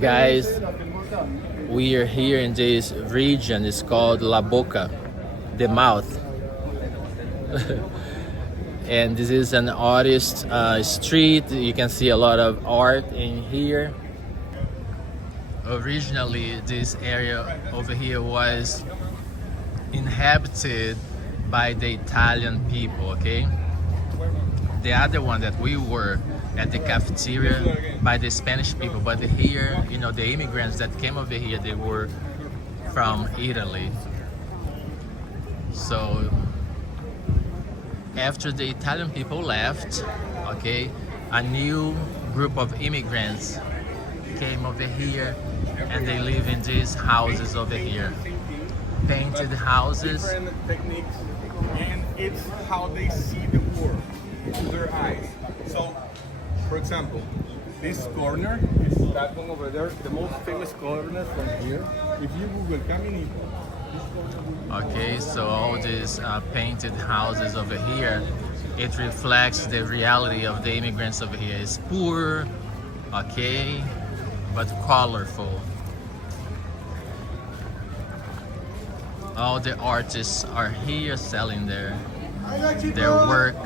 Guys, we are here in this region. It's called La Boca, the mouth. And this is an artist street. You can see a lot of art in here. Originally, this area over here was inhabited by the Italian people, okay? The other one that we were at the cafeteria by the Spanish people, but here, you know, the immigrants that came over here, they were from Italy. So after the Italian people left, okay, a new group of immigrants came over here and they live in these houses over here. Painted houses. Different techniques, and it's how they see the world through their eyes. So, for example, this corner is that one over there, the most famous corner from here. If you Google Caminito, Okay, so all these painted houses over here, it reflects the reality of the immigrants over here. It's poor, okay, but colorful. All the artists are here selling their work.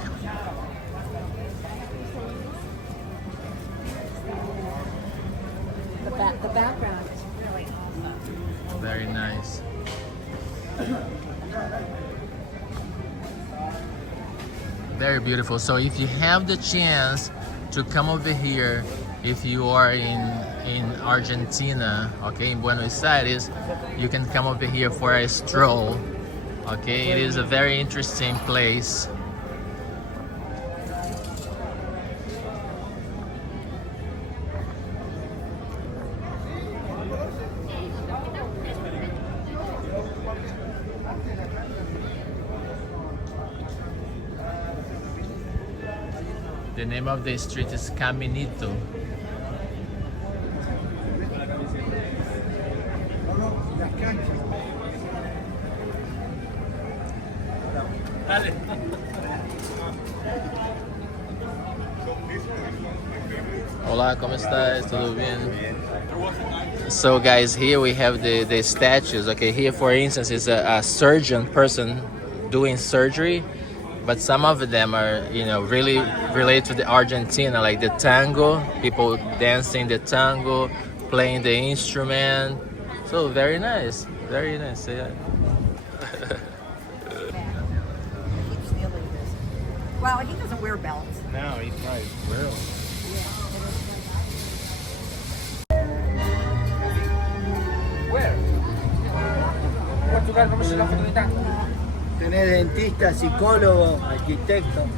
The background is really awesome. Very nice. Very beautiful. So if you have the chance to come over here, if you are in Argentina, okay, in Buenos Aires, you can come over here for a stroll. Okay, it is a very interesting place. The name of the street is Caminito. Hola, ¿cómo estás? ¿Todo bien? So guys, here we have the statues. Okay, here for instance is a surgeon person doing surgery, but some of them are, you know, really related to the Argentina, like the tango, people dancing the tango, playing the instrument. So very nice, yeah. Well, he doesn't wear belts. now he's right. Well, Tenés dentista, psicólogo, arquitecto.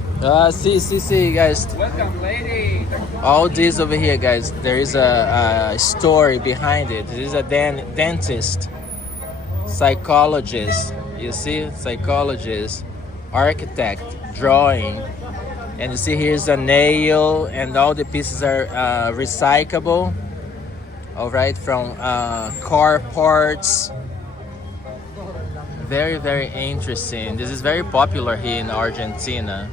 See, guys. welcome, lady. All this over here, guys, there is a story behind it. This is a dentist, psychologist, you see, psychologist, architect, drawing. And you see here's a nail, and all the pieces are recyclable, all right, from car parts. Very, very interesting. This is very popular here in Argentina.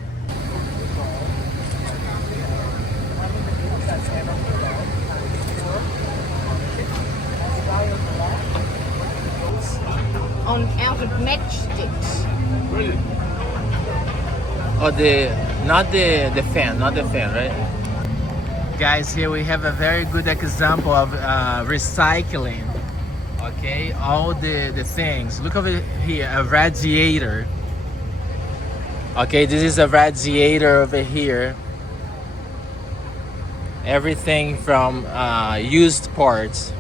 Out of matchsticks. Really? Oh, not the fan, right? Guys, here we have a very good example of recycling. Okay, all the things. Look over here, a radiator. Okay, this is a radiator over here. Everything from used parts.